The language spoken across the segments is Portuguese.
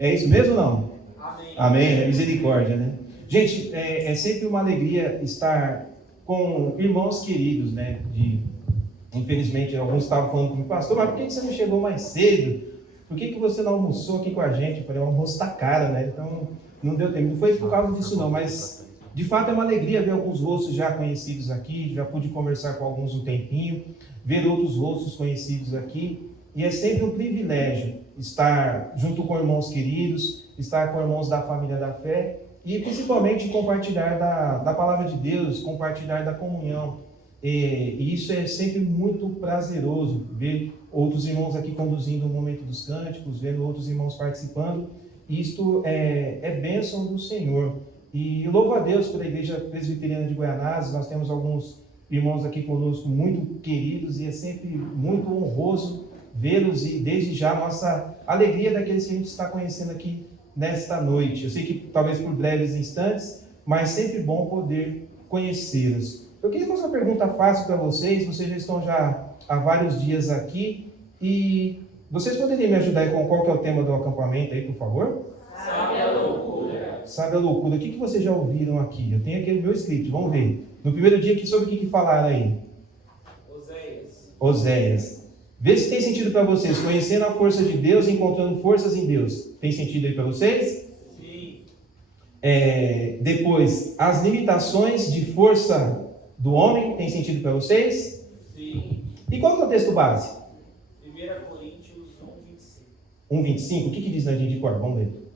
É isso mesmo ou não? Amém. Amém. É misericórdia, né? Gente, é sempre uma alegria estar com irmãos queridos, né? Infelizmente, alguns estavam falando comigo, pastor, mas por que você não chegou mais cedo? Por que você não almoçou aqui com a gente? Eu falei, o almoço está caro, né? Então, não deu tempo. Não foi por causa disso, não, mas de fato é uma alegria ver alguns rostos já conhecidos aqui. Já pude conversar com alguns um tempinho, ver outros rostos conhecidos aqui. E é sempre um privilégio estar junto com irmãos queridos, estar com irmãos da família da fé e principalmente compartilhar da palavra de Deus, compartilhar da comunhão. E isso é sempre muito prazeroso, ver outros irmãos aqui conduzindo o momento dos cânticos, vendo outros irmãos participando. Isto é bênção do Senhor. E louvo a Deus pela Igreja Presbiteriana de Goianás. Nós temos alguns irmãos aqui conosco muito queridos e é sempre muito honroso vê-los e desde já nossa alegria daqueles que a gente está conhecendo aqui nesta noite. Eu sei que talvez por breves instantes, mas sempre bom poder conhecê-los. Eu queria fazer uma pergunta fácil para vocês. Vocês já estão há vários dias aqui e vocês poderiam me ajudar aí com qual que é o tema do acampamento aí, por favor? Sabe a loucura. Sabe a loucura. O que vocês já ouviram aqui? Eu tenho aqui no meu script, vamos ver. No primeiro dia, sobre o que falaram aí? Oséias. Vê se tem sentido para vocês. Conhecendo a força de Deus, encontrando forças em Deus. Tem sentido aí para vocês? Sim. Depois, as limitações de força do homem. Tem sentido para vocês? Sim. E qual que é o texto base? 1 Coríntios 1:25. 1:25? O que diz na de cor? Vamos ver.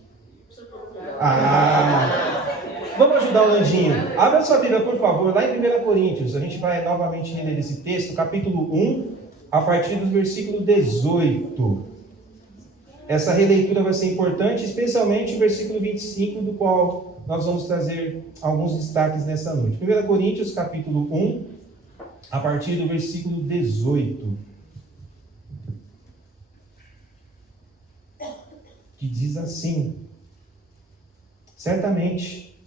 Vamos ajudar o Landinho. Abra sua Bíblia, por favor, lá em 1 Coríntios. A gente vai novamente ler esse texto, capítulo 1, a partir do versículo 18. Essa releitura vai ser importante, especialmente o versículo 25, do qual nós vamos trazer alguns destaques nessa noite. 1 Coríntios, capítulo 1, a partir do versículo 18. Que diz assim: certamente,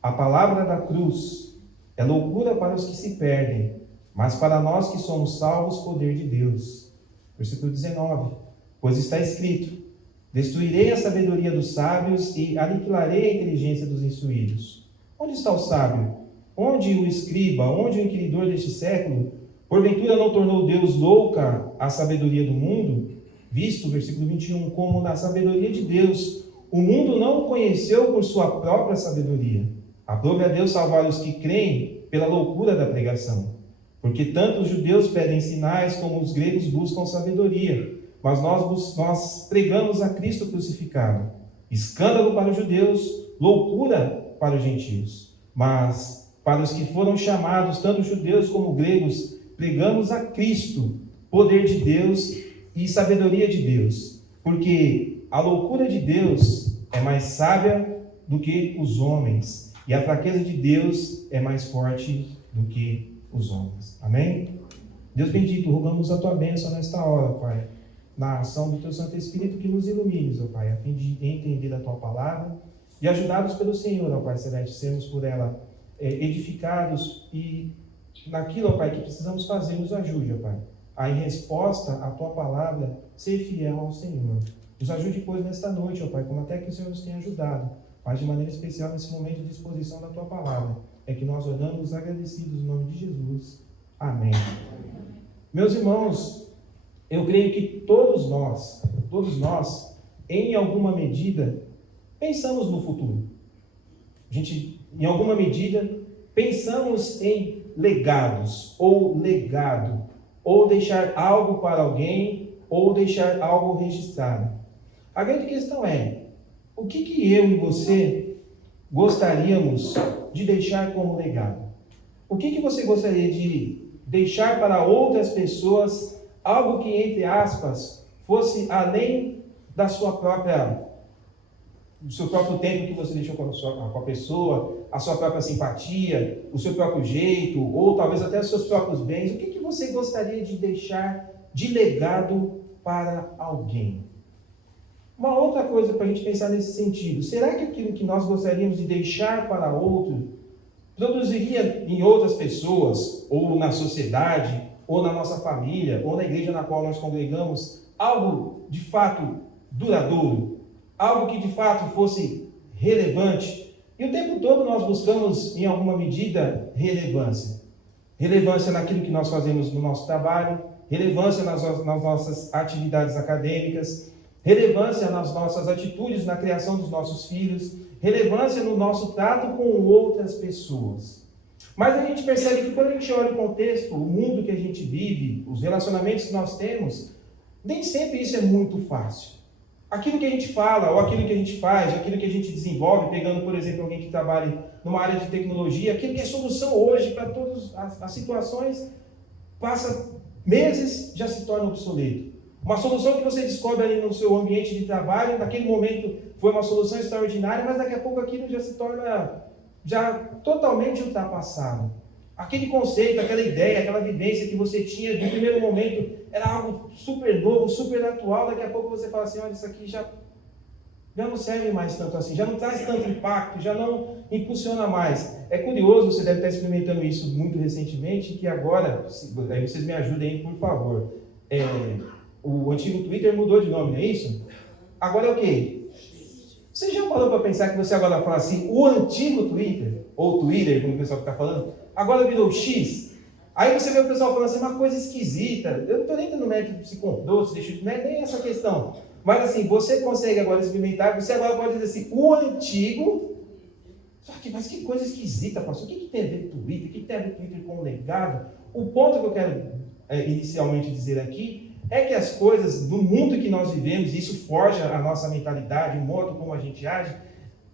a palavra da cruz é loucura para os que se perdem, mas para nós que somos salvos, poder de Deus. Versículo 19. Pois está escrito: destruirei a sabedoria dos sábios e aniquilarei a inteligência dos instruídos. Onde está o sábio? Onde o escriba? Onde o inquiridor deste século? Porventura não tornou Deus louca a sabedoria do mundo? Visto, versículo 21, como na sabedoria de Deus, o mundo não o conheceu por sua própria sabedoria. Aprove a Deus salvar os que creem pela loucura da pregação. Porque tanto os judeus pedem sinais, como os gregos buscam sabedoria. Mas nós pregamos a Cristo crucificado. Escândalo para os judeus, loucura para os gentios. Mas para os que foram chamados, tanto judeus como gregos, pregamos a Cristo, poder de Deus e sabedoria de Deus. Porque a loucura de Deus é mais sábia do que os homens. E a fraqueza de Deus é mais forte do que os homens. Amém? Deus bendito, rogamos a tua bênção nesta hora, Pai. Na ação do teu Santo Espírito que nos ilumine, ó Pai, a fim de entender a tua palavra e ajudados pelo Senhor, ó Pai Celeste, sermos por ela edificados e naquilo, ó Pai, que precisamos fazer, nos ajude, ó Pai, a em resposta à tua palavra, ser fiel ao Senhor. Nos ajude, pois, nesta noite, ó Pai, como até que o Senhor nos tenha ajudado, mas de maneira especial nesse momento de exposição da tua palavra. É que nós oramos agradecidos no nome de Jesus. Amém. Meus irmãos, eu creio que todos nós, em alguma medida, pensamos no futuro. A gente, em alguma medida, pensamos em legados, ou legado, ou deixar algo para alguém, ou deixar algo registrado. A grande questão é, o que eu e você gostaríamos de deixar como legado? O que você gostaria de deixar para outras pessoas, algo que, entre aspas, fosse além do seu próprio tempo que você deixou com a pessoa, a sua própria simpatia, o seu próprio jeito, ou talvez até os seus próprios bens? O que você gostaria de deixar de legado para alguém? Uma outra coisa para a gente pensar nesse sentido: será que aquilo que nós gostaríamos de deixar para outro produziria em outras pessoas, ou na sociedade, ou na nossa família, ou na igreja na qual nós congregamos, algo de fato duradouro? algo que de fato fosse relevante. E o tempo todo nós buscamos, em alguma medida, relevância. Relevância naquilo que nós fazemos no nosso trabalho, relevância nas nossas atividades acadêmicas, relevância nas nossas atitudes na criação dos nossos filhos, relevância no nosso trato com outras pessoas. Mas a gente percebe que quando a gente olha o contexto, o mundo que a gente vive, os relacionamentos que nós temos, nem sempre isso é muito fácil. Aquilo que a gente fala, ou aquilo que a gente faz, ou aquilo que a gente desenvolve, pegando, por exemplo, alguém que trabalha numa área de tecnologia, aquilo que é solução hoje para todas as situações, passa meses, já se torna obsoleto. Uma solução que você descobre ali no seu ambiente de trabalho, naquele momento foi uma solução extraordinária, mas daqui a pouco aquilo já se torna totalmente ultrapassado. Aquele conceito, aquela ideia, aquela vivência que você tinha no primeiro momento era algo super novo, super atual, daqui a pouco você fala assim, olha, isso aqui já não serve mais tanto assim, já não traz tanto impacto, já não impulsiona mais. É curioso, você deve estar experimentando isso muito recentemente, que agora, aí vocês me ajudem aí, por favor, o antigo Twitter mudou de nome, não é isso? Agora é o quê? Você já parou para pensar que você agora fala assim, o antigo Twitter, ou Twitter, como o pessoal está falando, agora virou X? Aí você vê o pessoal falando assim, uma coisa esquisita. Eu não estou nem dando mérito se comprou, se deixou, não é nem essa questão. Mas assim, você consegue agora experimentar, você agora pode dizer assim, o antigo, mas que coisa esquisita, pastor. O que tem a ver com Twitter? O que tem a ver com Twitter com o legado? O ponto que eu quero inicialmente dizer aqui é que as coisas do mundo que nós vivemos, isso forja a nossa mentalidade, o modo como a gente age,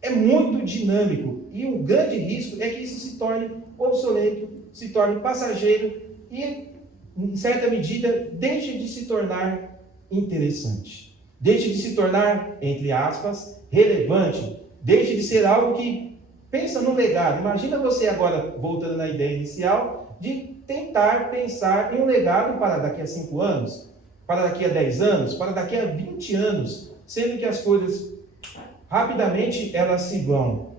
é muito dinâmico. E o grande risco é que isso se torne obsoleto, se torne passageiro e, em certa medida, deixe de se tornar interessante. Deixe de se tornar, entre aspas, relevante. Deixe de ser algo que pensa no legado. Imagina você agora, voltando na ideia inicial, de tentar pensar em um legado para daqui a 5 anos, para daqui a 10 anos, para daqui a 20 anos, sendo que as coisas, rapidamente, elas se vão.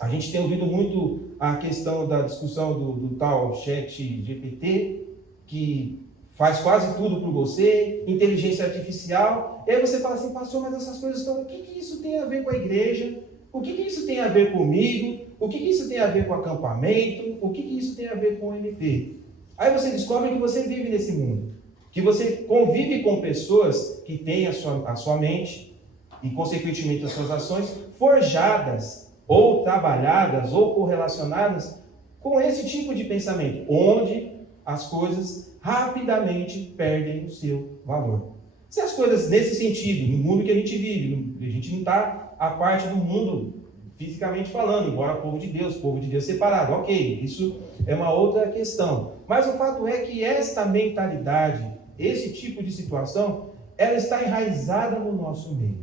A gente tem ouvido muito a questão da discussão do tal chat GPT, que faz quase tudo por você, inteligência artificial, e aí você fala assim, pastor, mas essas coisas estão... O que isso tem a ver com a igreja? O que isso tem a ver comigo? O que isso tem a ver com acampamento? O que isso tem a ver com o MP? Aí você descobre que você vive nesse mundo, que você convive com pessoas que têm a sua mente e, consequentemente, as suas ações forjadas, ou trabalhadas, ou correlacionadas com esse tipo de pensamento, onde as coisas rapidamente perdem o seu valor. Se as coisas nesse sentido, no mundo que a gente vive, a gente não está à parte do mundo fisicamente falando, embora povo de Deus separado, ok, isso é uma outra questão. Mas o fato é que esta mentalidade, esse tipo de situação, ela está enraizada no nosso meio.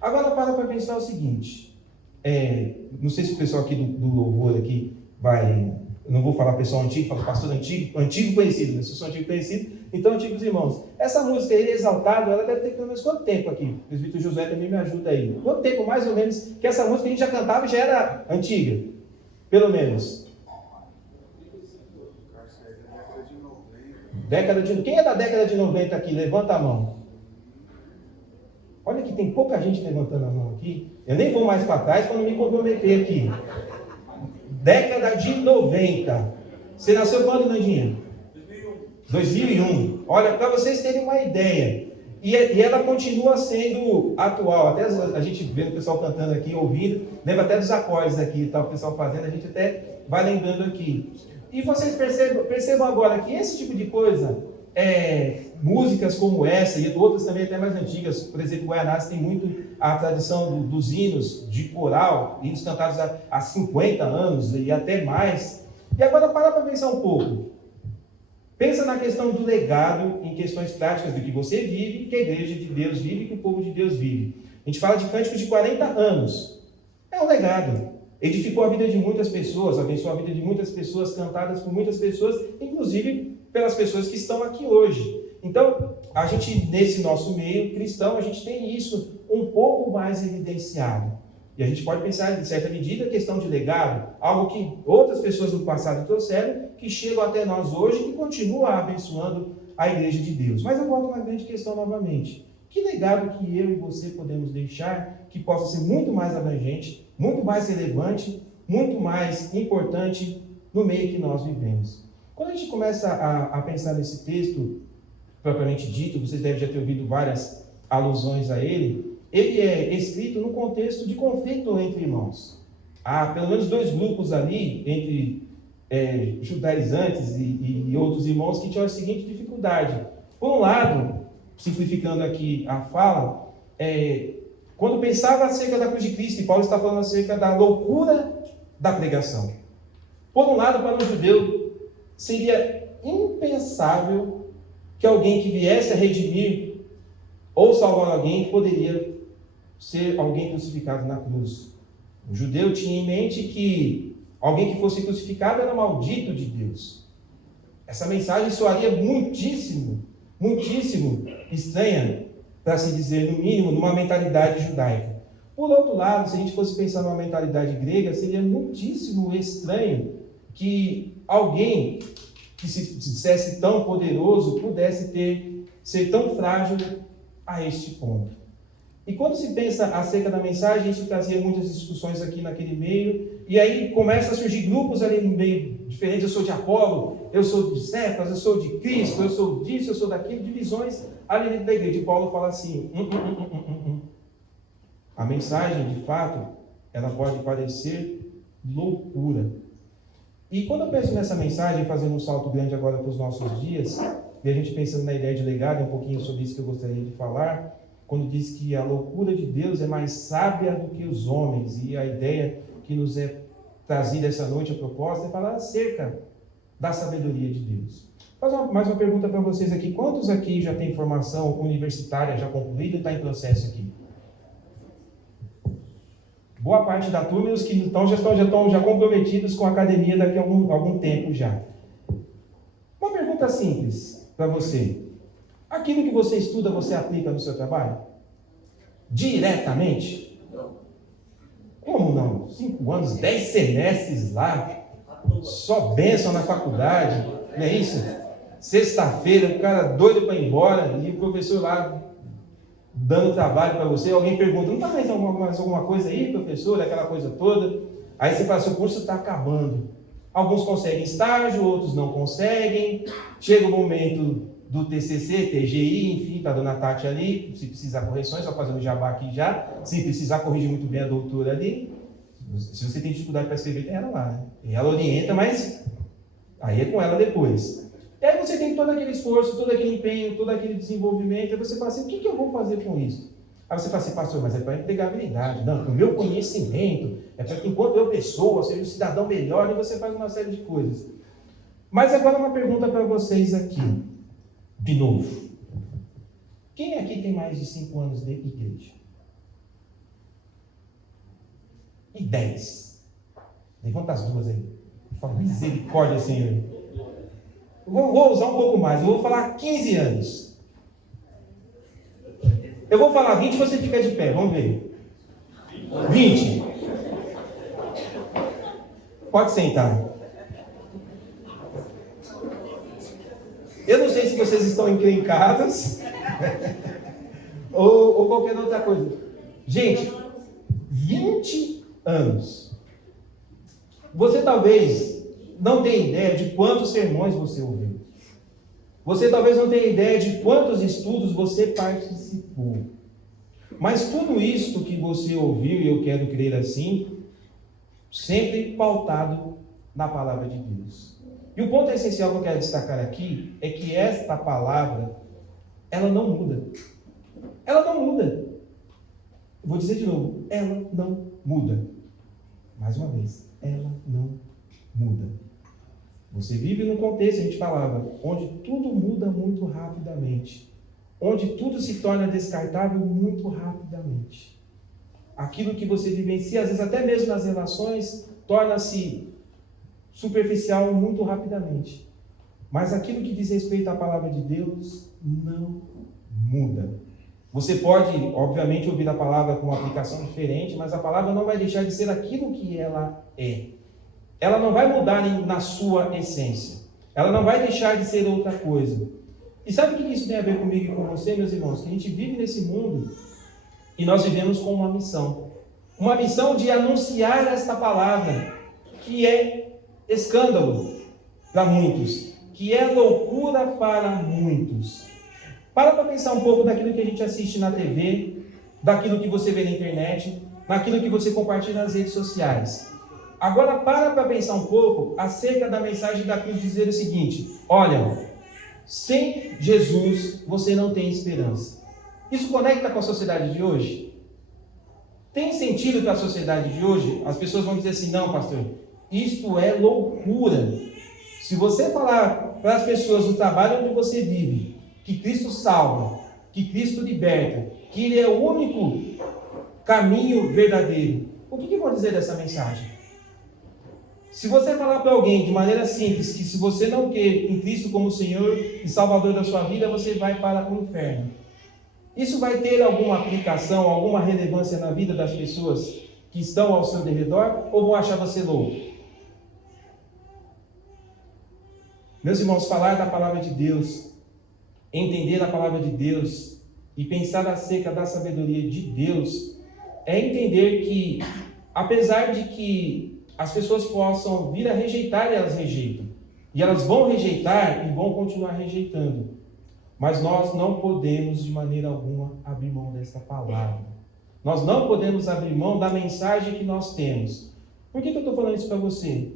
Agora para pensar o seguinte, não sei se o pessoal aqui do louvor aqui vai, eu não vou falar pessoal antigo, falo pastor antigo conhecido, né? Se eu sou antigo conhecido, então antigos irmãos. Essa música aí, Exaltado, ela deve ter pelo menos quanto tempo aqui? O presbítero Josué também me ajuda aí. Quanto tempo mais ou menos que essa música a gente já cantava e já era antiga? Pelo menos. Quem é da década de 90 aqui? Levanta a mão. Olha que tem pouca gente levantando a mão aqui. Eu nem vou mais para trás para não me comprometer aqui. Década de 90. Você nasceu quando, Nandinha? 2001. Olha, para vocês terem uma ideia. E ela continua sendo atual. Até a gente vê o pessoal cantando aqui, ouvindo. Lembra até dos acordes aqui, tá, o pessoal fazendo. A gente até vai lembrando aqui. E vocês percebam agora que esse tipo de coisa, músicas como essa e outras também até mais antigas, por exemplo, Guaianazes tem muito a tradição dos hinos de coral, hinos cantados há 50 anos e até mais. E agora para pensar um pouco. Pensa na questão do legado, em questões práticas do que você vive, que a igreja de Deus vive, que o povo de Deus vive. A gente fala de cânticos de 40 anos. É um legado. Edificou a vida de muitas pessoas, abençoou a vida de muitas pessoas, cantadas por muitas pessoas, inclusive pelas pessoas que estão aqui hoje. Então, a gente, nesse nosso meio cristão, a gente tem isso um pouco mais evidenciado. E a gente pode pensar, em certa medida, a questão de legado, algo que outras pessoas do passado trouxeram, que chegam até nós hoje e continuam abençoando a igreja de Deus. Mas eu volto na grande questão novamente. Que legado que eu e você podemos deixar que possa ser muito mais abrangente, muito mais relevante, muito mais importante no meio que nós vivemos? Quando a gente começa a pensar nesse texto, propriamente dito, vocês devem já ter ouvido várias alusões a ele, ele é escrito no contexto de conflito entre irmãos. Há pelo menos dois grupos ali, entre judaizantes e outros irmãos, que tinham a seguinte dificuldade. Por um lado, simplificando aqui a fala, quando pensava acerca da cruz de Cristo, e Paulo está falando acerca da loucura da pregação. Por um lado, para um judeu, seria impensável que alguém que viesse a redimir ou salvar alguém poderia ser alguém crucificado na cruz. O judeu tinha em mente que alguém que fosse crucificado era maldito de Deus. Essa mensagem soaria muitíssimo estranha, para se dizer, no mínimo, numa mentalidade judaica. Por outro lado, se a gente fosse pensar numa mentalidade grega, seria muitíssimo estranho que alguém que se dissesse tão poderoso pudesse ser tão frágil a este ponto. E quando se pensa acerca da mensagem, isso trazia muitas discussões aqui naquele meio, e aí começa a surgir grupos ali no meio diferentes. Eu sou de Apolo, eu sou de Cefas, eu sou de Cristo, eu sou disso, eu sou daquilo, divisões ali dentro da igreja. E Paulo fala assim, A mensagem, de fato, ela pode parecer loucura. E quando eu penso nessa mensagem, fazendo um salto grande agora para os nossos dias, e a gente pensando na ideia de legado, um pouquinho sobre isso que eu gostaria de falar, quando diz que a loucura de Deus é mais sábia do que os homens, e a ideia que nos é trazida essa noite, a proposta, é falar acerca da sabedoria de Deus. Vou fazer mais uma pergunta para vocês aqui. Quantos aqui já têm formação universitária já concluída e está em processo aqui? Boa parte da turma e os que já estão comprometidos com a academia daqui a algum tempo já. Uma pergunta simples para você. Aquilo que você estuda, você aplica no seu trabalho? Diretamente? Como não? 5 anos, 10 semestres lá, só bênção na faculdade, não é isso? Sexta-feira, o cara doido para ir embora, e o professor lá dando trabalho para você, alguém pergunta, não está mais alguma coisa aí, professor, aquela coisa toda? Aí você fala, seu curso está acabando. Alguns conseguem estágio, outros não conseguem, chega o momento do TCC, TGI, enfim, está a dona Tati ali, se precisar correções, só fazendo jabá aqui já, se precisar corrigir muito bem a doutora ali, se você tem dificuldade para escrever, tem ela lá, né? E ela orienta, mas aí é com ela depois. E aí você tem todo aquele esforço, todo aquele empenho, todo aquele desenvolvimento, aí você fala assim, o que eu vou fazer com isso? Aí você fala assim, pastor, mas é para empregabilidade, não, para o meu conhecimento, é para que enquanto eu pessoa, seja um cidadão melhor, e você faz uma série de coisas. Mas agora uma pergunta para vocês aqui, de novo. Quem aqui tem mais de 5 anos de igreja? E 10? Levanta as duas aí. Fala, misericórdia, Senhor. Vou usar um pouco mais, eu vou falar 15 anos. Eu vou falar 20 e você fica de pé, vamos ver. 20. Pode sentar. Eu não sei se vocês estão encrencados ou qualquer outra coisa. Gente, 20 anos. Você talvez não tenha ideia de quantos sermões você ouviu. Você talvez não tenha ideia de quantos estudos você participou. Mas tudo isso que você ouviu, e eu quero crer assim, sempre pautado na palavra de Deus. E o ponto essencial que eu quero destacar aqui é que esta palavra, ela não muda. Ela não muda. Vou dizer de novo, ela não muda. Mais uma vez, ela não muda. Você vive num contexto, a gente falava, onde tudo muda muito rapidamente. Onde tudo se torna descartável muito rapidamente. Aquilo que você vivencia, às vezes até mesmo nas relações, torna-se superficial muito rapidamente. Mas aquilo que diz respeito à palavra de Deus não muda. Você pode, obviamente, ouvir a palavra com uma aplicação diferente, mas a palavra não vai deixar de ser aquilo que ela é. Ela não vai mudar na sua essência. Ela não vai deixar de ser outra coisa. E sabe o que isso tem a ver comigo e com você, meus irmãos? Que a gente vive nesse mundo e nós vivemos com uma missão. Uma missão de anunciar esta palavra, que é escândalo para muitos, que é loucura para muitos. Para pensar um pouco daquilo que a gente assiste na TV, daquilo que você vê na internet, naquilo que você compartilha nas redes sociais. Agora para pensar um pouco acerca da mensagem da cruz, dizer o seguinte: olha, sem Jesus você não tem esperança. Isso conecta com a sociedade de hoje? Tem sentido para a sociedade de hoje? As pessoas vão dizer assim: não, pastor, isto é loucura. Se você falar para as pessoas no trabalho onde você vive que Cristo salva, que Cristo liberta, que Ele é o único caminho verdadeiro, o que vão dizer dessa mensagem? Se você falar para alguém de maneira simples que se você não quer em Cristo como Senhor e Salvador da sua vida, você vai para o inferno. Isso vai ter alguma aplicação, alguma relevância na vida das pessoas que estão ao seu redor, ou vão achar você louco? Meus irmãos, falar da palavra de Deus, entender a palavra de Deus e pensar acerca da sabedoria de Deus é entender que, apesar de que as pessoas possam vir a rejeitar, elas rejeitam. E elas vão rejeitar e vão continuar rejeitando. Mas nós não podemos, de maneira alguma, abrir mão dessa palavra. Nós não podemos abrir mão da mensagem que nós temos. Por que eu estou falando isso para você?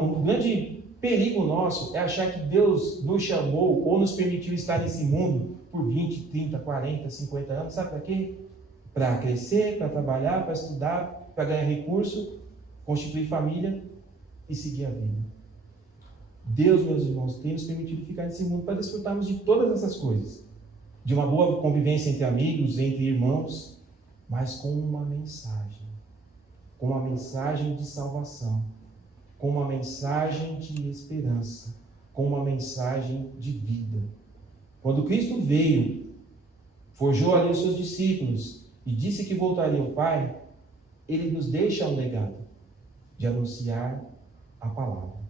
O grande perigo nosso é achar que Deus nos chamou ou nos permitiu estar nesse mundo por 20, 30, 40, 50 anos. Sabe para quê? Para crescer, para trabalhar, para estudar, para ganhar recurso, constituir família e seguir a vida. Deus, meus irmãos, tem nos permitido ficar nesse mundo para desfrutarmos de todas essas coisas. De uma boa convivência entre amigos, entre irmãos, mas com uma mensagem. Com uma mensagem de salvação. Com uma mensagem de esperança. Com uma mensagem de vida. Quando Cristo veio, forjou ali os seus discípulos e disse que voltaria ao Pai, Ele nos deixa um legado de anunciar a palavra.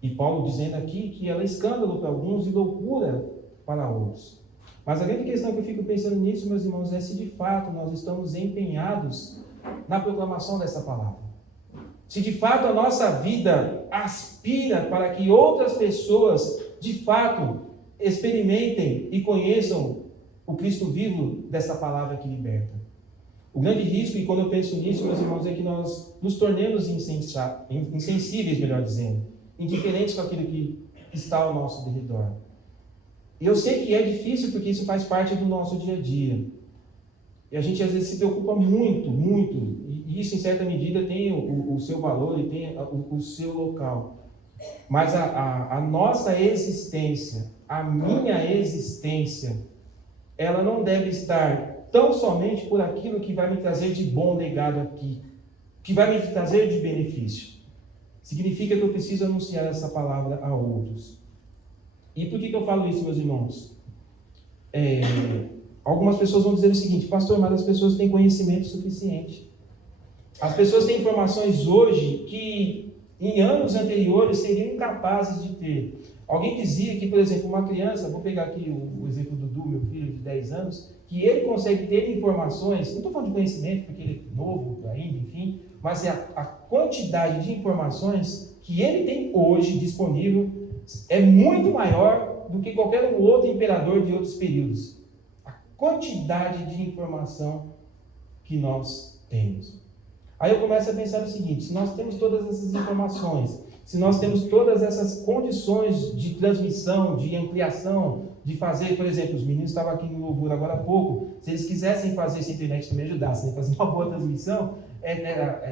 E Paulo dizendo aqui que ela é escândalo para alguns e loucura para outros. Mas a grande questão que eu fico pensando nisso, meus irmãos, é se de fato nós estamos empenhados na proclamação dessa palavra. Se de fato a nossa vida aspira para que outras pessoas, de fato, experimentem e conheçam o Cristo vivo dessa palavra que liberta. O grande risco, e quando eu penso nisso, meus irmãos, é que nós nos tornemos insensíveis, melhor dizendo, indiferentes com aquilo que está ao nosso redor. E eu sei que é difícil porque isso faz parte do nosso dia a dia. E a gente às vezes se preocupa muito, e isso em certa medida tem o seu valor e tem o seu local. Mas a nossa existência, a minha existência, ela não deve estar tão somente por aquilo que vai me trazer de bom legado aqui, que vai me trazer de benefício. Significa que eu preciso anunciar essa palavra a outros. E por que eu falo isso, meus irmãos? Algumas pessoas vão dizer o seguinte: pastor, mas as pessoas têm conhecimento suficiente. As pessoas têm informações hoje que em anos anteriores seriam incapazes de ter. Alguém dizia que, por exemplo, uma criança, vou pegar aqui o exemplo do Dudu, meu filho de 10 anos, que ele consegue ter informações, não estou falando de conhecimento, porque ele é novo ainda, enfim, mas é a quantidade de informações que ele tem hoje disponível é muito maior do que qualquer outro imperador de outros períodos. A quantidade de informação que nós temos. Aí eu começo a pensar o seguinte: se nós temos todas essas informações, se nós temos todas essas condições de transmissão, de ampliação, de fazer, por exemplo, os meninos estavam aqui no louvor agora há pouco, se eles quisessem fazer, se a internet também ajudasse, né, fazer uma boa transmissão,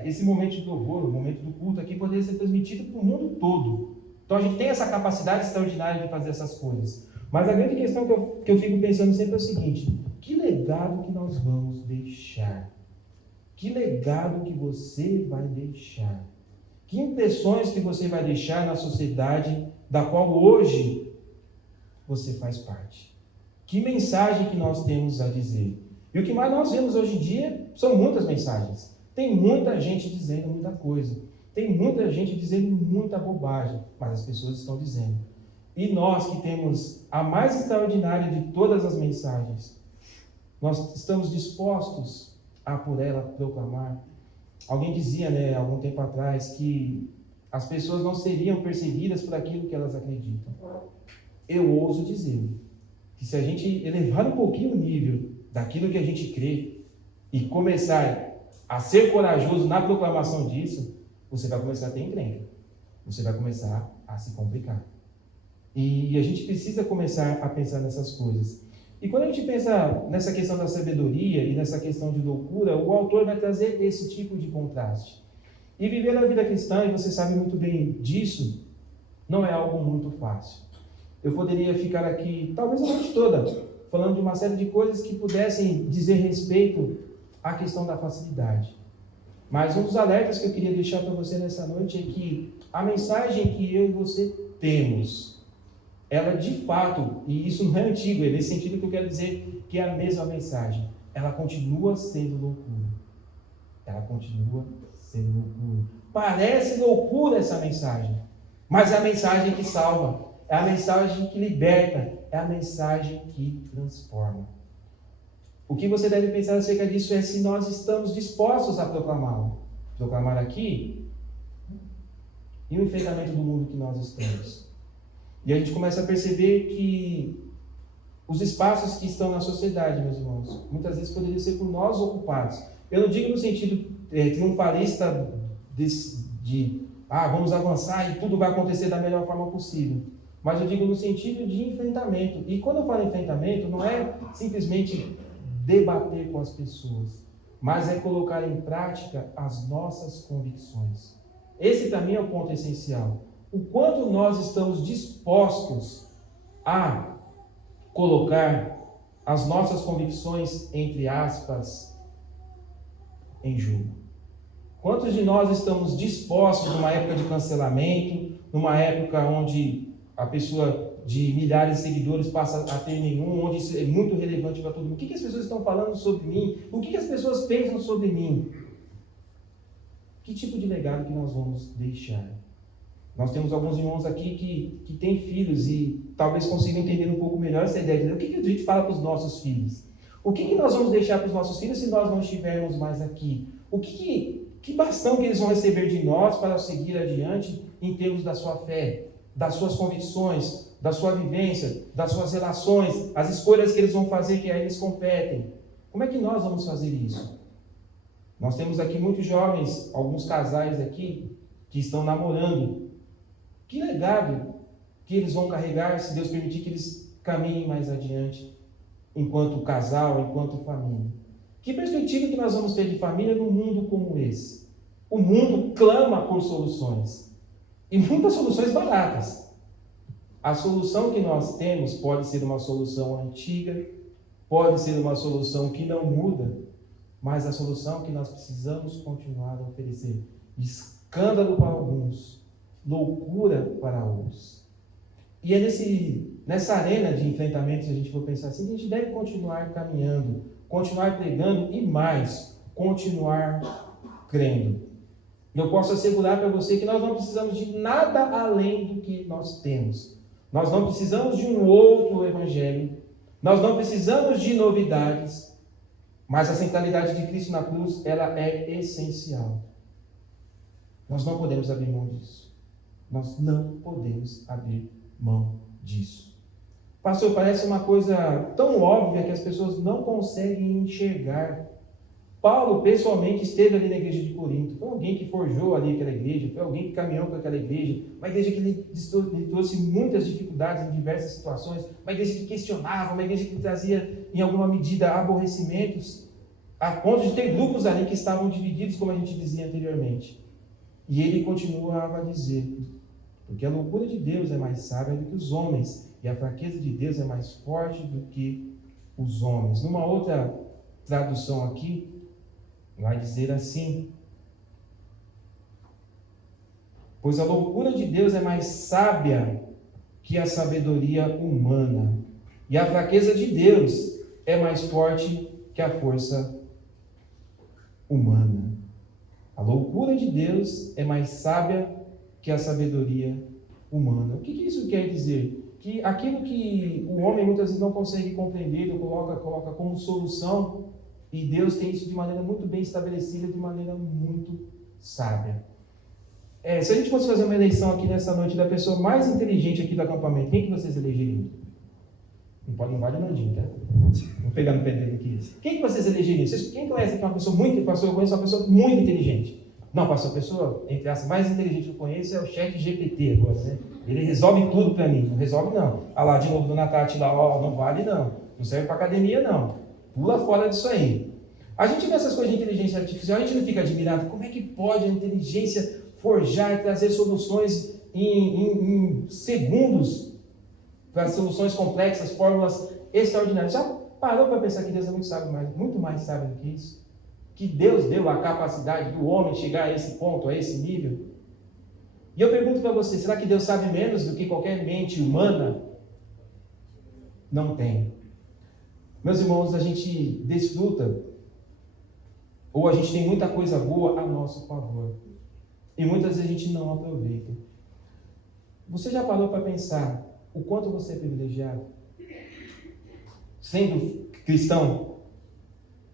esse momento de louvor, o momento do culto aqui, poderia ser transmitido para o mundo todo. Então a gente tem essa capacidade extraordinária de fazer essas coisas. Mas a grande questão que eu fico pensando sempre é o seguinte: que legado que nós vamos deixar? Que legado que você vai deixar? Que impressões que você vai deixar na sociedade da qual hoje você faz parte? Que mensagem que nós temos a dizer? E o que mais nós vemos hoje em dia são muitas mensagens. Tem muita gente dizendo muita coisa. Tem muita gente dizendo muita bobagem. Mas as pessoas estão dizendo. E nós que temos a mais extraordinária de todas as mensagens, nós estamos dispostos a por ela proclamar? Alguém dizia, algum tempo atrás, que as pessoas não seriam perseguidas por aquilo que elas acreditam. Eu ouso dizer que se a gente elevar um pouquinho o nível daquilo que a gente crê e começar a ser corajoso na proclamação disso, você vai começar a ter encrenca. Você vai começar a se complicar. E a gente precisa começar a pensar nessas coisas. E quando a gente pensa nessa questão da sabedoria e nessa questão de loucura, o autor vai trazer esse tipo de contraste. E viver a vida cristã, e você sabe muito bem disso, não é algo muito fácil. Eu poderia ficar aqui, talvez a noite toda, falando de uma série de coisas que pudessem dizer respeito à questão da facilidade. Mas um dos alertas que eu queria deixar para você nessa noite é que a mensagem que eu e você temos, ela de fato, e isso não é antigo, é nesse sentido que eu quero dizer que é a mesma mensagem, ela continua sendo loucura. Ela continua sendo loucura. Parece loucura essa mensagem, mas é a mensagem que salva, é a mensagem que liberta, é a mensagem que transforma. O que você deve pensar acerca disso é se nós estamos dispostos a proclamá-lo. Proclamar aqui e o enfrentamento do mundo que nós estamos. E a gente começa a perceber que os espaços que estão na sociedade, meus irmãos, muitas vezes poderiam ser por nós ocupados. Eu não digo no sentido triunfalista vamos avançar e tudo vai acontecer da melhor forma possível. Mas eu digo no sentido de enfrentamento. E quando eu falo enfrentamento, não é simplesmente debater com as pessoas, mas é colocar em prática as nossas convicções. Esse para mim é o ponto essencial. O quanto nós estamos dispostos a colocar as nossas convicções, entre aspas, em jogo. Quantos de nós estamos dispostos, numa época de cancelamento, numa época onde a pessoa de milhares de seguidores passa a ter nenhum, onde isso é muito relevante para todo mundo? O que as pessoas estão falando sobre mim? O que as pessoas pensam sobre mim? Que tipo de legado que nós vamos deixar? Nós temos alguns irmãos aqui que têm filhos e talvez consigam entender um pouco melhor essa ideia. O que a gente fala para os nossos filhos? O que nós vamos deixar para os nossos filhos se nós não estivermos mais aqui? Que bastão que eles vão receber de nós para seguir adiante em termos da sua fé, das suas convicções, da sua vivência, das suas relações, as escolhas que eles vão fazer que a eles competem? Como é que nós vamos fazer isso? Nós temos aqui muitos jovens, alguns casais aqui, que estão namorando. Que legado que eles vão carregar, se Deus permitir que eles caminhem mais adiante, enquanto casal, enquanto família? Que perspectiva que nós vamos ter de família num mundo como esse? O mundo clama por soluções, e muitas soluções baratas. A solução que nós temos pode ser uma solução antiga, pode ser uma solução que não muda, mas a solução que nós precisamos continuar a oferecer. Escândalo para alguns, loucura para outros. E é nessa arena de enfrentamento, se a gente for pensar assim, a gente deve continuar caminhando, continuar pregando e mais, continuar crendo. Eu posso assegurar para você que nós não precisamos de nada além do que nós temos. Nós não precisamos de um outro evangelho, nós não precisamos de novidades, mas a centralidade de Cristo na cruz, ela é essencial. Nós não podemos abrir mão disso. Nós não podemos abrir mão disso. Pastor, parece uma coisa tão óbvia que as pessoas não conseguem enxergar. Paulo, pessoalmente, esteve ali na igreja de Corinto. Foi alguém que forjou ali aquela igreja, foi alguém que caminhou com aquela igreja, uma igreja que lhe trouxe muitas dificuldades em diversas situações, uma igreja que questionava, uma igreja que trazia, em alguma medida, aborrecimentos, a ponto de ter grupos ali que estavam divididos, como a gente dizia anteriormente. E ele continuava a dizer, porque a loucura de Deus é mais sábia do que os homens, e a fraqueza de Deus é mais forte do que os homens. Numa outra tradução aqui, vai dizer assim: pois a loucura de Deus é mais sábia que a sabedoria humana, e a fraqueza de Deus é mais forte que a força humana. A loucura de Deus é mais sábia que a sabedoria humana. O que isso quer dizer? que aquilo que o homem muitas vezes não consegue compreender, ou coloca como solução, e Deus tem isso de maneira muito bem estabelecida, de maneira muito sábia. Se a gente fosse fazer uma eleição aqui nessa noite da pessoa mais inteligente aqui do acampamento, quem que vocês elegeriam? Não vale Nandinho, tá? Vou pegar no pé dele aqui. Quem que vocês elegeriam? Quem conhece uma pessoa muito, pastor, eu conheço uma pessoa muito inteligente. Não, pastor, a pessoa, entre as mais inteligentes que eu conheço é o ChatGPT agora, né? Ele resolve tudo para mim. Não resolve, não. Ah lá, de novo, Dona Tati lá, não vale, não. Não serve para academia, não. Pula fora disso aí. A gente vê essas coisas de inteligência artificial, a gente não fica admirado. Como é que pode a inteligência forjar e trazer soluções em segundos para soluções complexas, fórmulas extraordinárias? Já parou para pensar que Deus é muito mais sábio do que isso? Que Deus deu a capacidade do homem chegar a esse ponto, a esse nível? E eu pergunto para você, será que Deus sabe menos do que qualquer mente humana? Não tem. Meus irmãos, a gente desfruta, ou a gente tem muita coisa boa a nosso favor, e muitas vezes a gente não aproveita. Você já parou para pensar o quanto você é privilegiado? Sendo cristão,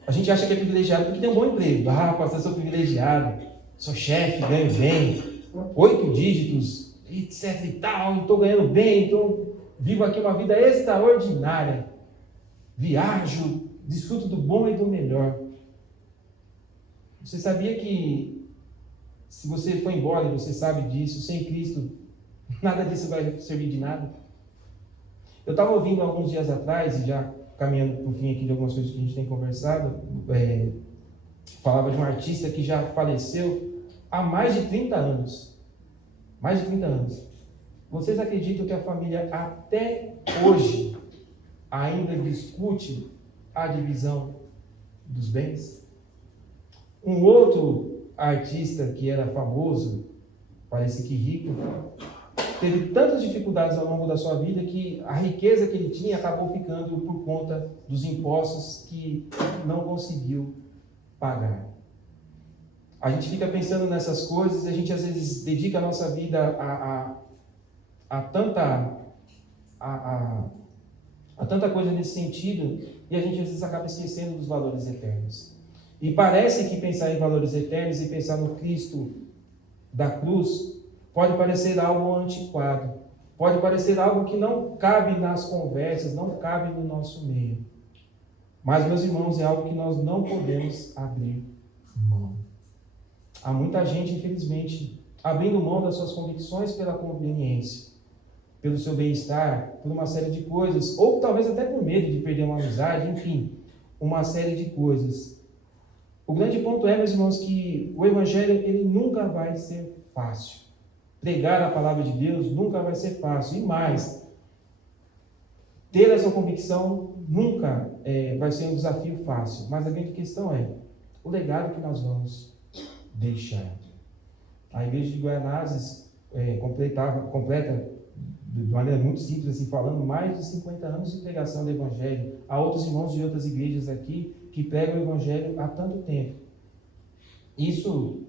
a gente acha que é privilegiado porque tem um bom emprego. Ah, pastor, sou privilegiado, sou chefe, ganho bem, 8 dígitos, etc e tal, estou ganhando bem, então vivo aqui uma vida extraordinária. Viajo, desfruto do bom e do melhor. Você sabia que se você for embora, e você sabe disso, sem Cristo, nada disso vai servir de nada? Eu estava ouvindo alguns dias atrás, e já caminhando para o fim aqui de algumas coisas que a gente tem conversado, falava de um artista que já faleceu há mais de 30 anos. Mais de 30 anos. Vocês acreditam que a família até hoje ainda discute a divisão dos bens? Um outro artista que era famoso, parece que rico, teve tantas dificuldades ao longo da sua vida que a riqueza que ele tinha acabou ficando por conta dos impostos que não conseguiu pagar. A gente fica pensando nessas coisas, a gente às vezes dedica a nossa vida a tanta coisa nesse sentido, e a gente às vezes acaba esquecendo dos valores eternos. E parece que pensar em valores eternos e pensar no Cristo da cruz pode parecer algo antiquado, pode parecer algo que não cabe nas conversas, não cabe no nosso meio. Mas, meus irmãos, é algo que nós não podemos abrir mão. Há muita gente, infelizmente, abrindo mão das suas convicções pela conveniência, pelo seu bem-estar, por uma série de coisas, ou talvez até por medo de perder uma amizade, enfim, uma série de coisas. O grande ponto é, meus irmãos, que o Evangelho ele nunca vai ser fácil. Pregar a palavra de Deus nunca vai ser fácil. E mais, ter essa convicção nunca vai ser um desafio fácil. Mas a grande questão é o legado que nós vamos deixar. A igreja de Guaianazes completa, de maneira muito simples, assim, falando, mais de 50 anos de pregação do Evangelho. Há outros irmãos de outras igrejas aqui que pregam o Evangelho há tanto tempo. Isso,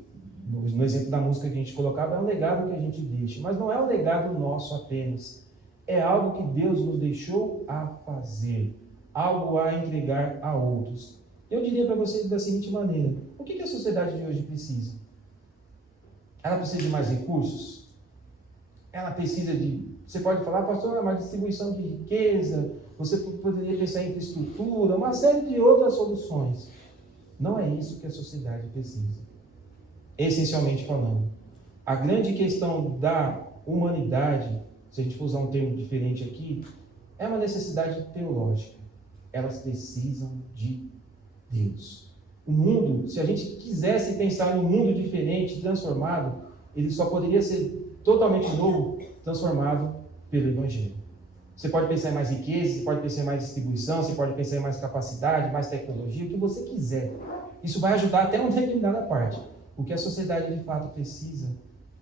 no exemplo da música que a gente colocava, é um legado que a gente deixa. Mas não é um legado nosso apenas. É algo que Deus nos deixou a fazer. Algo a entregar a outros. Eu diria para vocês da seguinte maneira: o que a sociedade de hoje precisa? Ela precisa de mais recursos? Ela precisa de... Você pode falar, pastor, uma distribuição de riqueza, você poderia pensar em infraestrutura, uma série de outras soluções. Não é isso que a sociedade precisa. Essencialmente falando, a grande questão da humanidade, se a gente for usar um termo diferente aqui, é uma necessidade teológica. Elas precisam de Deus. O mundo, se a gente quisesse pensar em um mundo diferente, transformado, ele só poderia ser totalmente novo, transformado pelo Evangelho. Você pode pensar em mais riqueza, você pode pensar em mais distribuição, você pode pensar em mais capacidade, mais tecnologia, o que você quiser. Isso vai ajudar até uma determinada parte. O que a sociedade de fato precisa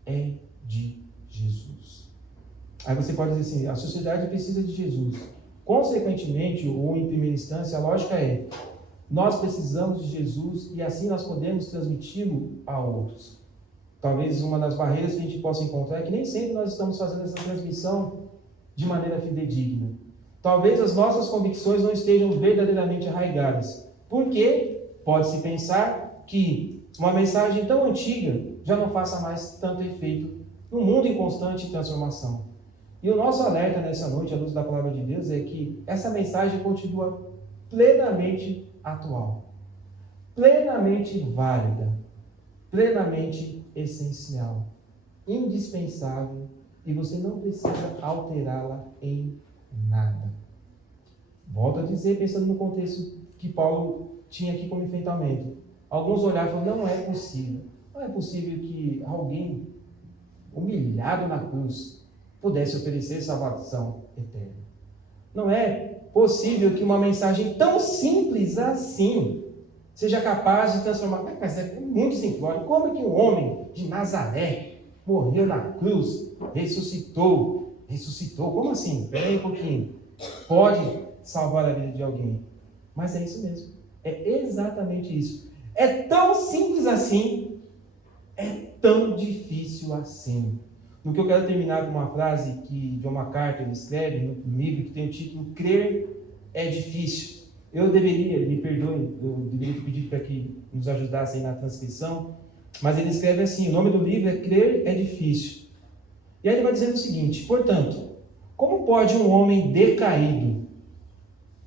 é de Jesus. Aí você pode dizer assim, a sociedade precisa de Jesus. Consequentemente, ou em primeira instância, a lógica é, nós precisamos de Jesus e assim nós podemos transmiti-lo a outros. Talvez uma das barreiras que a gente possa encontrar é que nem sempre nós estamos fazendo essa transmissão de maneira fidedigna. Talvez as nossas convicções não estejam verdadeiramente arraigadas, porque pode-se pensar que uma mensagem tão antiga já não faça mais tanto efeito no mundo em constante transformação. E o nosso alerta nessa noite, à luz da palavra de Deus, é que essa mensagem continua plenamente atual, plenamente válida, plenamente essencial, indispensável, e você não precisa alterá-la em nada. Volto a dizer, pensando no contexto que Paulo tinha aqui como enfrentamento. Alguns olharam e falaram, não é possível. Não é possível que alguém humilhado na cruz pudesse oferecer salvação eterna. Não é possível que uma mensagem tão simples assim seja capaz de transformar. Mas é muito simplório. Como é que um homem de Nazaré morreu na cruz, ressuscitou? Ressuscitou? Como assim? Espera aí um pouquinho. Pode salvar a vida de alguém. Mas é isso mesmo. É exatamente isso. É tão simples assim. É tão difícil assim. No que eu quero terminar com uma frase que John MacArthur escreve no livro que tem o título Crer é Difícil. Eu deveria, me perdoe, eu deveria ter pedido para que nos ajudassem na transcrição, mas ele escreve assim, o nome do livro é Crer é Difícil. E aí ele vai dizendo o seguinte, portanto, como pode um homem decaído,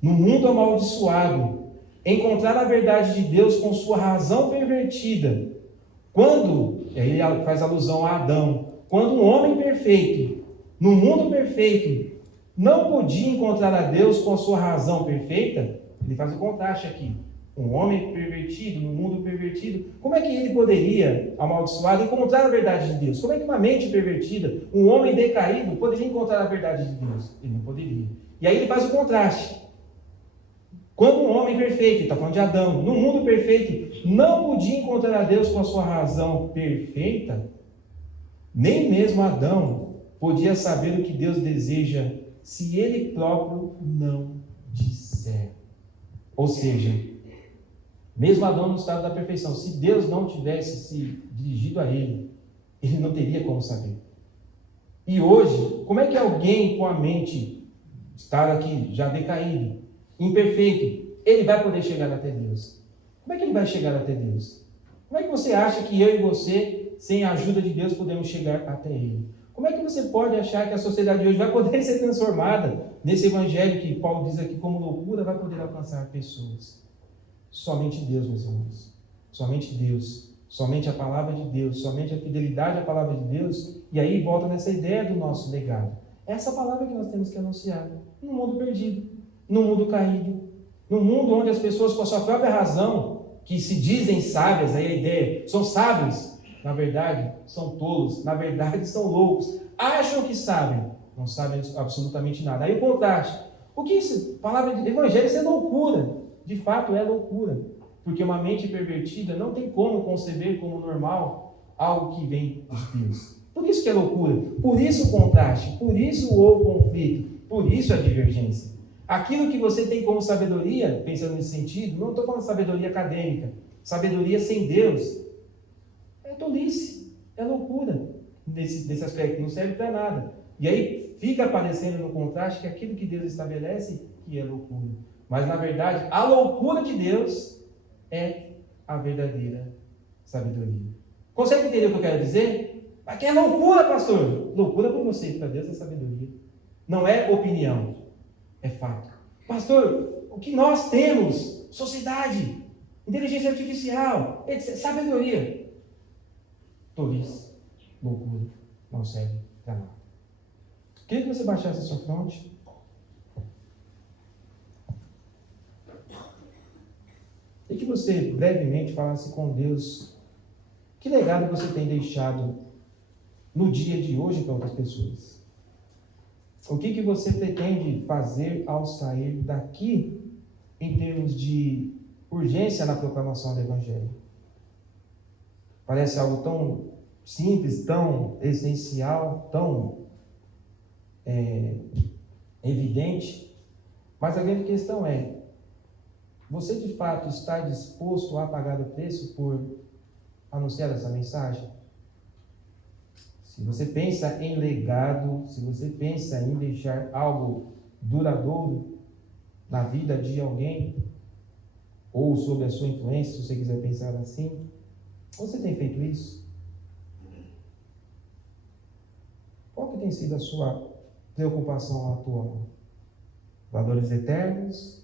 no mundo amaldiçoado, encontrar a verdade de Deus com sua razão pervertida, quando, ele faz alusão a Adão, quando um homem perfeito, no mundo perfeito, não podia encontrar a Deus com a sua razão perfeita, ele faz o contraste aqui. Um homem pervertido, no mundo pervertido, como é que ele poderia, amaldiçoado, encontrar a verdade de Deus? Como é que uma mente pervertida, um homem decaído, poderia encontrar a verdade de Deus? Ele não poderia. E aí ele faz o contraste. Quando um homem perfeito, ele está falando de Adão, no mundo perfeito, não podia encontrar a Deus com a sua razão perfeita, nem mesmo Adão podia saber o que Deus deseja se ele próprio não disser. Ou seja, mesmo Adão no estado da perfeição, se Deus não tivesse se dirigido a ele, ele não teria como saber. E hoje, como é que alguém com a mente, estar aqui já decaído, imperfeito, ele vai poder chegar até Deus? Como é que ele vai chegar até Deus? Como é que você acha que eu e você, sem a ajuda de Deus, podemos chegar até Ele? Como é que você pode achar que a sociedade de hoje vai poder ser transformada nesse evangelho que Paulo diz aqui como loucura, vai poder alcançar pessoas? Somente Deus, meus irmãos. Somente Deus. Somente a palavra de Deus. Somente a fidelidade à palavra de Deus. E aí volta nessa ideia do nosso legado. Essa palavra que nós temos que anunciar no mundo perdido, no mundo caído, no mundo onde as pessoas com a sua própria razão, que se dizem sábias, aí a ideia, são sábios, na verdade são tolos, na verdade são loucos, acham que sabem, não sabem absolutamente nada. Aí o contraste, o que isso? Palavra de evangelho, isso é loucura, de fato é loucura, porque uma mente pervertida não tem como conceber como normal algo que vem de Deus. Por isso que é loucura, por isso o contraste, por isso o conflito, por isso a divergência. Aquilo que você tem como sabedoria, pensando nesse sentido, não estou falando sabedoria acadêmica, sabedoria sem Deus, é tolice, é loucura nesse aspecto, não serve para nada. E aí fica aparecendo no contraste que aquilo que Deus estabelece que é loucura. Mas na verdade, a loucura de Deus é a verdadeira sabedoria. Consegue entender o que eu quero dizer? Mas que é loucura, pastor? Loucura para você, para Deus é sabedoria. Não é opinião. É fato. Pastor, o que nós temos? Sociedade, inteligência artificial, etc. Sabedoria. Tolice, loucura, não serve para nada. Queria que você baixasse a sua fronte. E que você brevemente falasse com Deus que legado você tem deixado no dia de hoje para outras pessoas. O que você pretende fazer ao sair daqui em termos de urgência na proclamação do Evangelho? Parece algo tão simples, tão essencial, tão evidente, mas a grande questão é, você de fato está disposto a pagar o preço por anunciar essa mensagem? Se você pensa em legado, se você pensa em deixar algo duradouro na vida de alguém, ou sob a sua influência, se você quiser pensar assim, você tem feito isso? Qual que tem sido a sua preocupação atual? Valores eternos,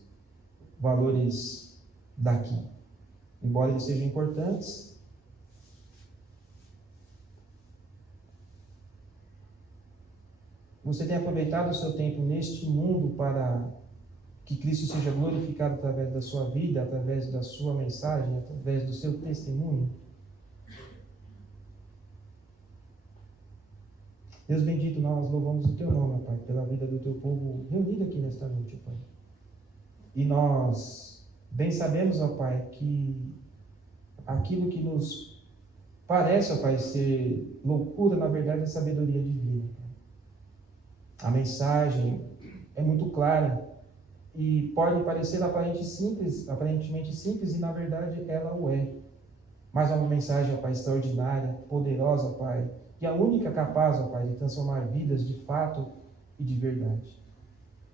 valores daqui. Embora eles sejam importantes, você tem aproveitado o seu tempo neste mundo para que Cristo seja glorificado através da sua vida, através da sua mensagem, através do seu testemunho? Deus bendito, nós louvamos o Teu nome, Pai, pela vida do Teu povo reunido aqui nesta noite, Pai. E nós bem sabemos, ó Pai, que aquilo que nos parece, ó Pai, ser loucura, na verdade é sabedoria divina, Pai. A mensagem é muito clara e pode parecer aparentemente simples, e na verdade ela o é. Mas é uma mensagem, ó Pai, extraordinária, poderosa, ó Pai, e a única capaz, ó Pai, de transformar vidas de fato e de verdade.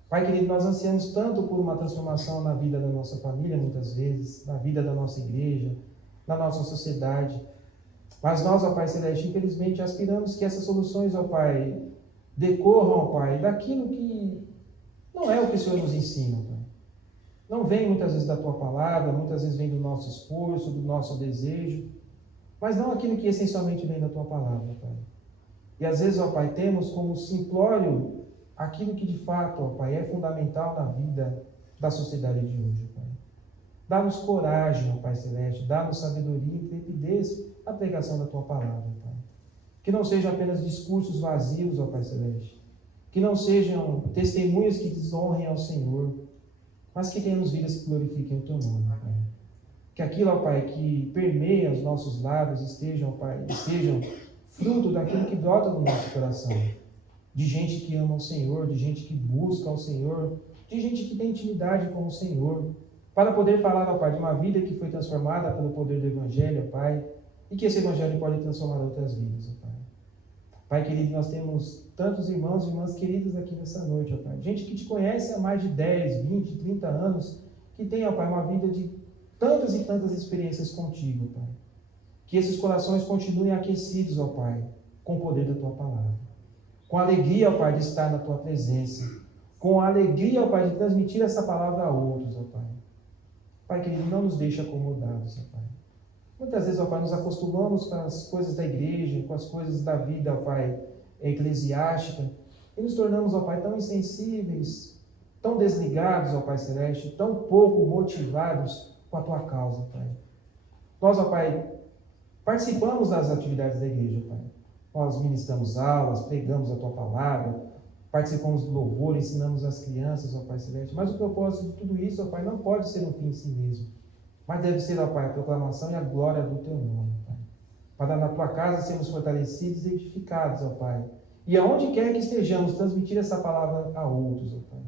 Pai querido, nós ansiamos tanto por uma transformação na vida da nossa família, muitas vezes, na vida da nossa igreja, na nossa sociedade. Mas nós, ó Pai Celeste, infelizmente aspiramos que essas soluções, ó Pai, decorram, ó Pai, daquilo que não é o que o Senhor nos ensina, Pai. Não vem muitas vezes da Tua palavra, muitas vezes vem do nosso esforço, do nosso desejo, mas não aquilo que essencialmente vem da Tua palavra, Pai. E às vezes, ó Pai, temos como simplório aquilo que de fato, ó Pai, é fundamental na vida da sociedade de hoje, Pai. Dá-nos coragem, ó Pai Celeste, dá-nos sabedoria e intrepidez na pregação da Tua palavra, Pai. Que não sejam apenas discursos vazios, ó Pai Celeste. Que não sejam testemunhos que desonrem ao Senhor, mas que tenhamos vidas que glorifiquem o Teu nome, Pai. Que aquilo, ó Pai, que permeia os nossos lábios estejam fruto daquilo que brota do nosso coração. De gente que ama o Senhor, de gente que busca o Senhor, de gente que tem intimidade com o Senhor, para poder falar, ó Pai, de uma vida que foi transformada pelo poder do Evangelho, ó Pai, e que esse Evangelho pode transformar outras vidas, ó Pai. Pai querido, nós temos tantos irmãos e irmãs queridas aqui nessa noite, ó Pai. Gente que te conhece há mais de 10, 20, 30 anos, que tem, ó Pai, uma vida de tantas e tantas experiências contigo, Pai. Que esses corações continuem aquecidos, ó Pai, com o poder da Tua palavra. Com a alegria, ó Pai, de estar na Tua presença. Com a alegria, ó Pai, de transmitir essa palavra a outros, ó Pai. Pai querido, não nos deixe acomodados, ó Pai. Muitas vezes, ó Pai, nos acostumamos com as coisas da igreja, com as coisas da vida, ó Pai, eclesiástica, e nos tornamos, ó Pai, tão insensíveis, tão desligados, ó Pai Celeste, tão pouco motivados com a Tua causa, Pai. Nós, ó Pai, participamos das atividades da igreja, Pai. Nós ministramos aulas, pregamos a Tua palavra, participamos do louvor, ensinamos as crianças, ó Pai Celeste. Mas o propósito de tudo isso, ó Pai, não pode ser um fim em si mesmo. Mas deve ser, ó Pai, a proclamação e a glória do Teu nome, Pai. Para na Tua casa sermos fortalecidos e edificados, ó Pai. E aonde quer que estejamos, transmitir essa palavra a outros, ó Pai.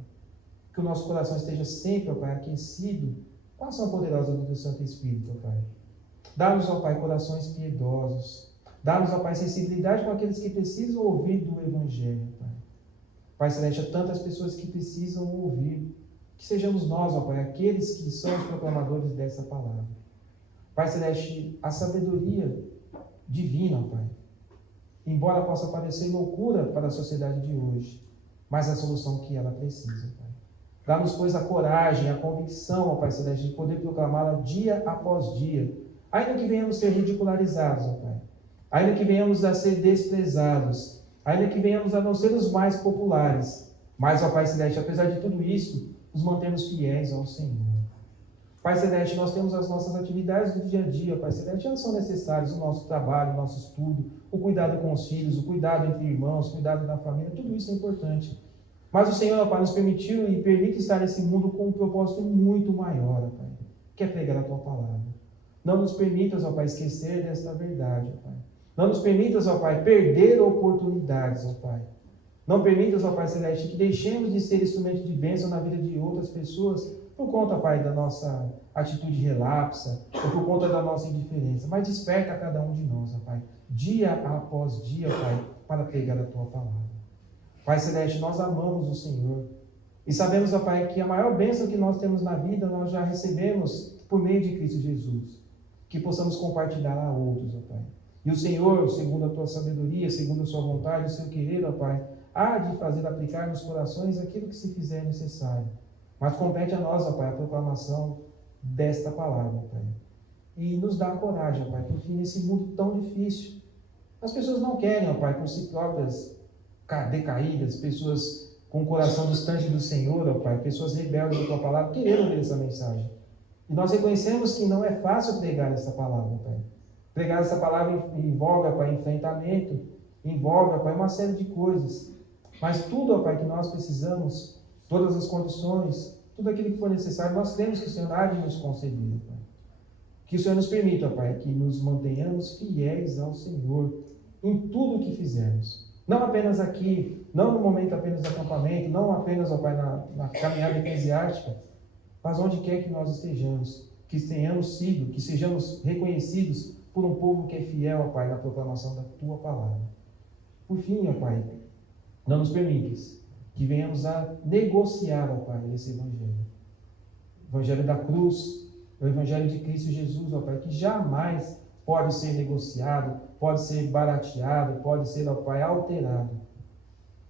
Que o nosso coração esteja sempre, ó Pai, aquecido com a ação poderosa do Teu Santo Espírito, ó Pai. Dá-nos, ó Pai, corações piedosos. Dá-nos, ó Pai, sensibilidade com aqueles que precisam ouvir do Evangelho, Pai. Pai Celeste, há tantas pessoas que precisam ouvir. Que sejamos nós, ó Pai, aqueles que são os proclamadores dessa palavra. Pai Celeste, a sabedoria divina, ó Pai, embora possa parecer loucura para a sociedade de hoje, mas a solução que ela precisa, Pai. Dá-nos, pois, a coragem, a convicção, ó Pai Celeste, de poder proclamá-la dia após dia, ainda que venhamos a ser ridicularizados, ó Pai, ainda que venhamos a ser desprezados, ainda que venhamos a não ser os mais populares, mas, ó Pai Celeste, apesar de tudo isso, nos mantemos fiéis ao Senhor. Pai Celeste, nós temos as nossas atividades do dia a dia, Pai Celeste, elas são necessárias, o nosso trabalho, o nosso estudo, o cuidado com os filhos, o cuidado entre irmãos, o cuidado da família, tudo isso é importante. Mas o Senhor, Pai, nos permitiu e permite estar nesse mundo com um propósito muito maior, Pai, que é pregar a Tua palavra. Não nos permitas, ó Pai, esquecer desta verdade, ó Pai. Não nos permitas, ó Pai, perder oportunidades, ó Pai. Não permitas, ó Pai Celeste, que deixemos de ser instrumento de bênção na vida de outras pessoas por conta, Pai, da nossa atitude relapsa ou por conta da nossa indiferença. Mas desperta a cada um de nós, ó Pai, dia após dia, Pai, para pregar a tua palavra. Pai Celeste, nós amamos o Senhor e sabemos, ó Pai, que a maior bênção que nós temos na vida nós já recebemos por meio de Cristo Jesus, que possamos compartilhar a outros, ó Pai. E o Senhor, segundo a tua sabedoria, segundo a sua vontade, o seu querer, ó Pai, há de fazer aplicar nos corações aquilo que se fizer necessário. Mas compete a nós, ó Pai, a proclamação desta palavra, ó Pai. E nos dá coragem, ó Pai, por fim, nesse mundo tão difícil. As pessoas não querem, ó Pai, por si próprias decaídas, pessoas com o coração distante do Senhor, ó Pai, pessoas rebeldes da tua palavra, querendo ouvir essa mensagem. E nós reconhecemos que não é fácil pregar essa palavra, Pai. Pregar essa palavra envolve, ó Pai, enfrentamento, envolve, ó Pai, uma série de coisas. Mas tudo, ó Pai, que nós precisamos, todas as condições, tudo aquilo que for necessário, nós temos que o Senhor há de nos conceder, ó Pai. Que o Senhor nos permita, ó Pai, que nos mantenhamos fiéis ao Senhor em tudo o que fizermos. Não apenas aqui, não no momento apenas do acampamento, não apenas, ó Pai, na caminhada eclesiástica, mas onde quer que nós estejamos, que tenhamos sido, que sejamos reconhecidos por um povo que é fiel, ó Pai, na proclamação da Tua palavra. Por fim, ó Pai, não nos permitas que venhamos a negociar, ó Pai, esse Evangelho. O Evangelho da cruz, o Evangelho de Cristo Jesus, ó Pai, que jamais pode ser negociado, pode ser barateado, pode ser, ó Pai, alterado.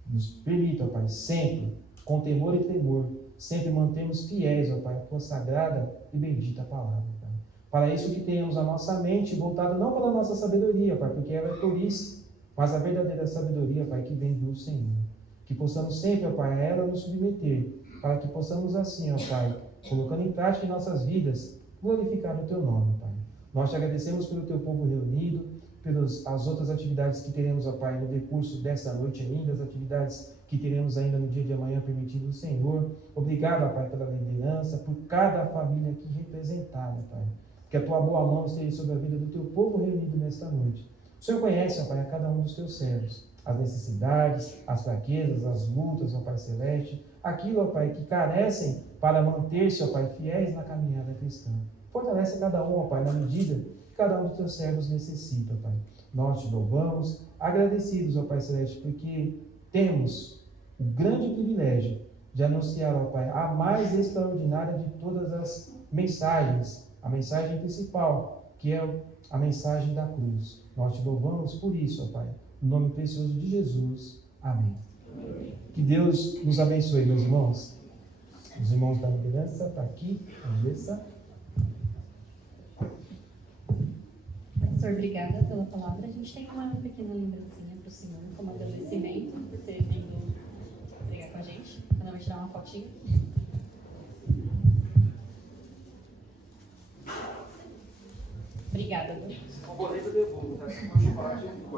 Nos permita, ó Pai, sempre, com temor e tremor, sempre mantemos fiéis, ó Pai, a Tua sagrada e bendita palavra, Pai. Para isso que tenhamos a nossa mente voltada não para a nossa sabedoria, Pai, porque ela é tolice, mas a verdadeira sabedoria, Pai, que vem do Senhor. Que possamos sempre, ó Pai, a ela nos submeter, para que possamos assim, ó Pai, colocando em prática em nossas vidas, glorificar o Teu nome, Pai. Nós te agradecemos pelo Teu povo reunido, pelas as outras atividades que teremos, ó Pai, no decurso desta noite ainda, as atividades que teremos ainda no dia de amanhã, permitindo o Senhor. Obrigado, ó Pai, pela liderança, por cada família aqui representada, Pai. Que a Tua boa mão esteja sobre a vida do Teu povo reunido nesta noite. O Senhor conhece, ó Pai, a cada um dos Teus servos, as necessidades, as fraquezas, as lutas, ó Pai Celeste, aquilo, ó Pai, que carecem para manter-se, ó Pai, fiéis na caminhada cristã. Fortalece cada um, ó Pai, na medida que cada um dos Teus servos necessita, ó Pai. Nós te louvamos, agradecidos, ó Pai Celeste, porque temos o grande privilégio de anunciar, ó Pai, a mais extraordinária de todas as mensagens, a mensagem principal, que é a mensagem da cruz. Nós te louvamos por isso, ó Pai, no nome precioso de Jesus. Amém. Amém. Que Deus nos abençoe, meus irmãos. Os irmãos da liderança estão aqui, Andressa. Pastor, obrigada pela palavra. A gente tem uma pequena lembrancinha para o senhor, como agradecimento por ter vindo pregar com a gente. Cada um vai tirar uma fotinha. Obrigada, Deus. Uma boleta eu devolvo, tá? Se for chocolate, eu guardo.